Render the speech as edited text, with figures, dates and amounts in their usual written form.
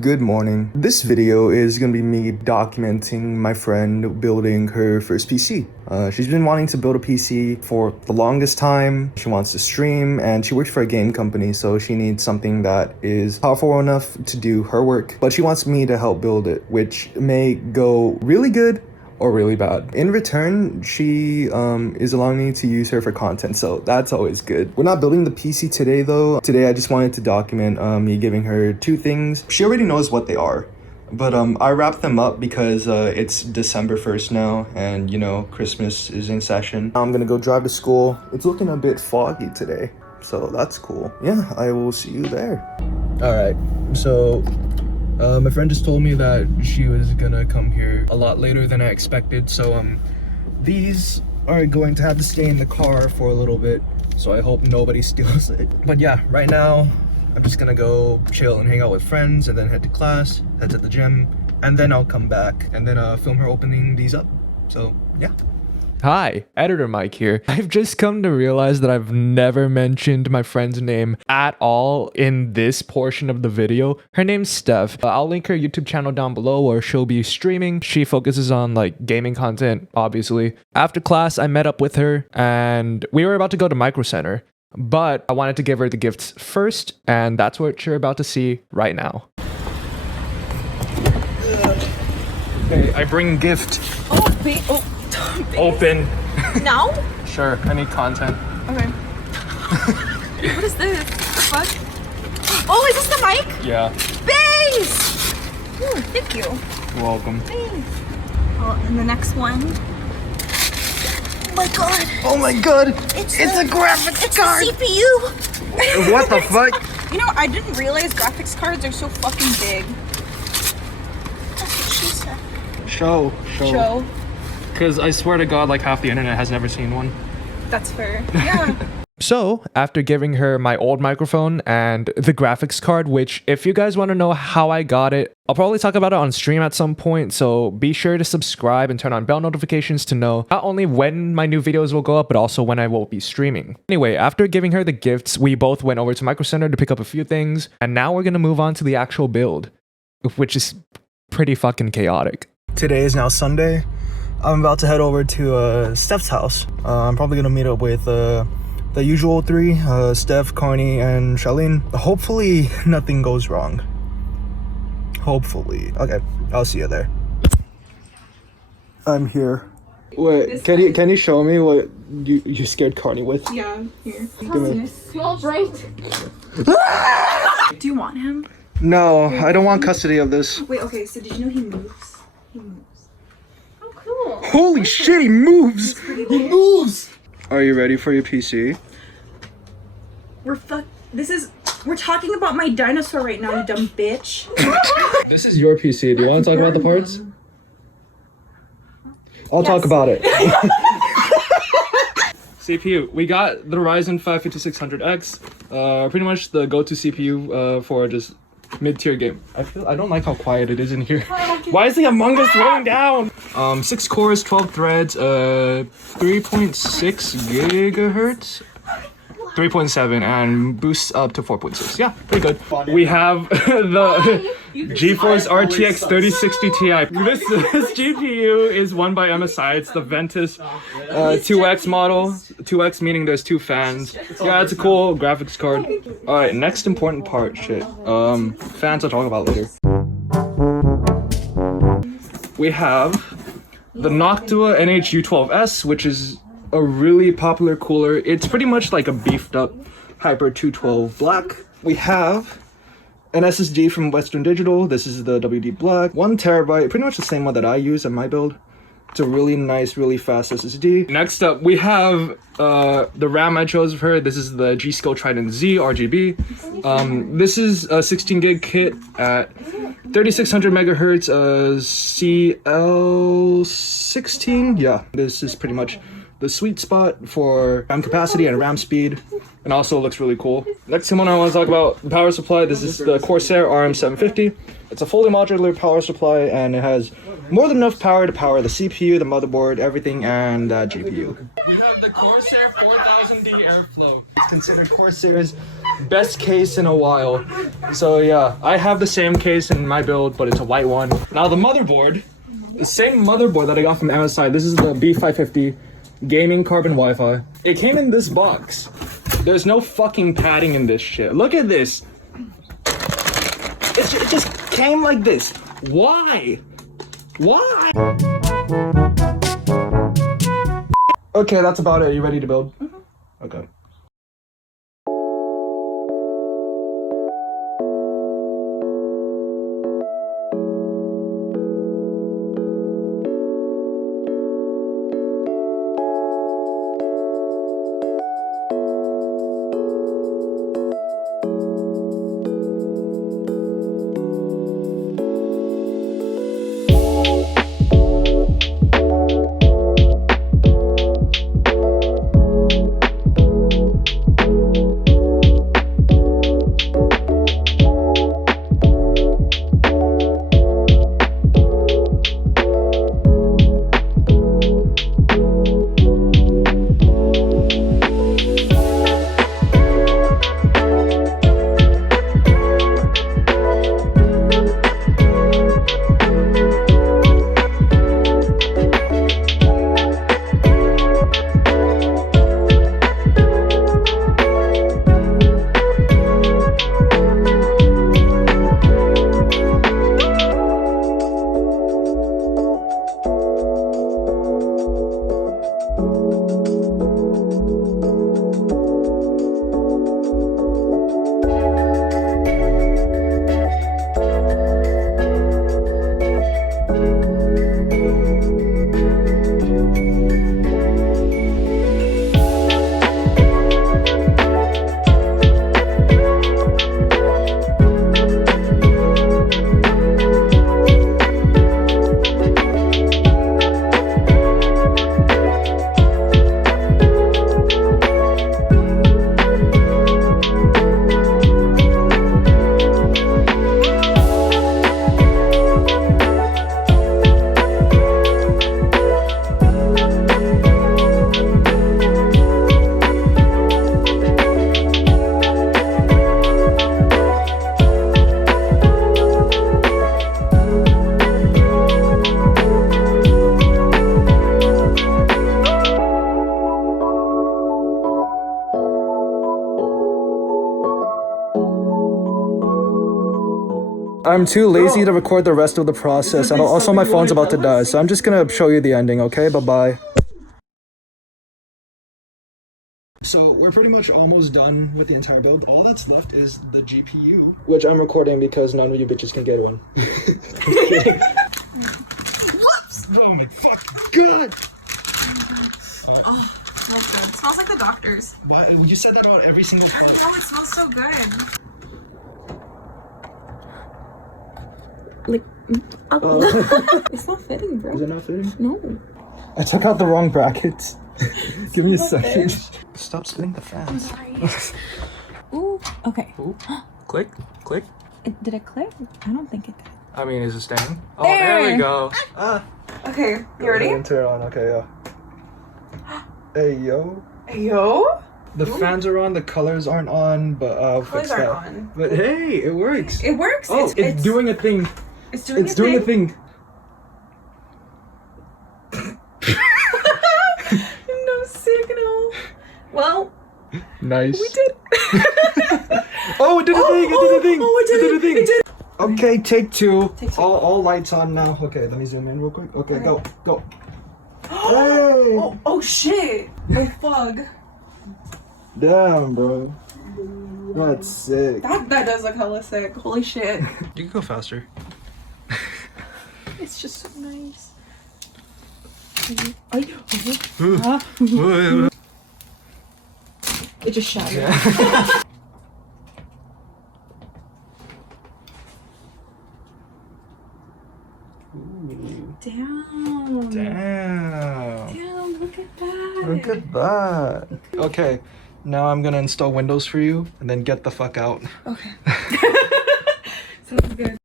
Good morning. This video is gonna be me documenting my friend building her first PC. She's been wanting to build a PC for the longest time. She wants to stream and she works for a game company, so she needs something that is powerful enough to do her work, but she wants me to help build it, which may go really good or really bad. In return, she is allowing me to use her for content, so that's always good. We're not building the PC today though. Today I just wanted to document me giving her two things. She already knows what they are, but I wrapped them up because it's December 1st now, and you know, Christmas is in session. I'm gonna go drive to school. It's looking a bit foggy today, so that's cool. Yeah, I will see you there. All right, so my friend just told me that she was gonna come here a lot later than I expected, so these are going to have to stay in the car for a little bit, so I hope nobody steals it. But yeah, right now I'm just gonna go chill and hang out with friends and then head to class, head to the gym, and then I'll come back and then film her opening these up. So yeah. Hi, Editor Mike here. I've just come to realize that I've never mentioned my friend's name at all in this portion of the video. Her name's Steph. I'll link her YouTube channel down below where she'll be streaming. She focuses on like gaming content, obviously. After class, I met up with her and we were about to go to Micro Center, but I wanted to give her the gifts first, and that's what you're about to see right now. Hey, I bring gift. Open. Now? Sure, I need content. Okay. What is this? The fuck? Oh, is this the mic? Yeah. Thanks! Ooh, thank you. You're welcome. Thanks. Oh, and the next one. Oh my god. Oh my god! It's a graphics card! It's a CPU! What the fuck? You know, I didn't realize graphics cards are so fucking big. That's what she said. Show. Because I swear to God, like half the internet has never seen one. That's fair. Yeah. So, after giving her my old microphone and the graphics card, which if you guys want to know how I got it, I'll probably talk about it on stream at some point, so be sure to subscribe and turn on bell notifications to know not only when my new videos will go up, but also when I will be streaming. Anyway, after giving her the gifts, we both went over to Micro Center to pick up a few things, and now we're going to move on to the actual build, which is pretty fucking chaotic. Today is now Sunday. I'm about to head over to Steph's house. I'm probably gonna meet up with the usual three, Steph, Carney, and Charlene. Hopefully nothing goes wrong. Hopefully. Okay, I'll see you there. I'm here. Wait, can you show me what you scared Carney with? Yeah, here. Smells right. Do you want him? No, I don't want custody of this. Wait, okay, so did you know he moves? He moves. Cool. Holy shit, he moves! He moves! Are you ready for your PC? We're talking about my dinosaur right now, you dumb bitch. This is your PC. Do you want to talk about the parts? I'll talk about it. CPU. We got the Ryzen 5 5600X. Pretty much the go-to CPU for just mid-tier game. I don't like how quiet it is in here. Why is the Among Us rolling down? 6 cores, 12 threads, 3.6 gigahertz, 3.7, and boosts up to 4.6. Yeah, pretty good. We have the GeForce RTX 3060 Ti. This GPU is one by MSI. It's the Ventus 2X model. 2X meaning there's two fans. Yeah, it's a cool graphics card. Alright, next important part, shit. Fans I'll talk about later. We have the Noctua NH-U12S, which is a really popular cooler. It's pretty much like a beefed up Hyper 212 Black. We have an SSD from Western Digital. This is the WD Black, 1 terabyte, pretty much the same one that I use in my build. It's a really nice, really fast SSD. Next up, we have the RAM I chose for her. This is the G-Skill Trident Z RGB. This is a 16 gig kit at 3600 megahertz, CL16. Yeah, this is pretty much the sweet spot for RAM capacity and RAM speed, and also looks really cool. Next one I want to talk about, the power supply. This is the Corsair RM750. It's a fully modular power supply, and it has More than enough power to power the CPU, the motherboard, everything, and GPU. We have the Corsair 4000D Airflow. It's considered Corsair's best case in a while. So yeah, I have the same case in my build, but it's a white one. Now the motherboard, the same motherboard that I got from MSI. This is the B550 gaming carbon Wi-Fi. It came in this box. There's no fucking padding in this shit. Look at this. It just came like this. Why? Why? Okay, that's about it. You ready to build? Mm-hmm. Okay. I'm too lazy to record the rest of the process, and also my phone's about to die, so I'm just gonna show you the ending, okay? Bye-bye. So we're pretty much almost done with the entire build. All that's left is the GPU, which I'm recording because none of you bitches can get one. Whoops! Oh my fuck god! Oh, smells good. It smells like the doctor's. Why? You said that about every single flight. Oh, it smells so good. Like, it's not fitting, bro. Is it not fitting? No. I took out the wrong brackets. Give me a second. Stop spinning the fans. Sorry. Ooh, okay. Ooh. Click, click. Did it click? I don't think it did. I mean, is it staying? Oh, there we go. Ah. Okay, you ready? Turn it on. Okay, yeah. Hey, yo. Hey, yo. The fans are on, the colors aren't on, but I'll fix that. Colors aren't on. But hey, it works. It works. Oh, it's doing a thing. It's doing It's doing a thing. No signal. Well, Nice. we did. Oh, it did a thing. It did a thing. Oh, it did a thing. It did. Okay, take two. Take two. All lights on now. Okay, let me zoom in real quick. Okay, go. Hey. Oh shit. Oh fuck. Damn, bro. That's sick. That does look hella sick. Holy shit. You can go faster. It's just so nice. It just shattered. Damn. Damn, look at that. Look at that. Okay, now I'm gonna install Windows for you and then get the fuck out. Okay. Sounds good.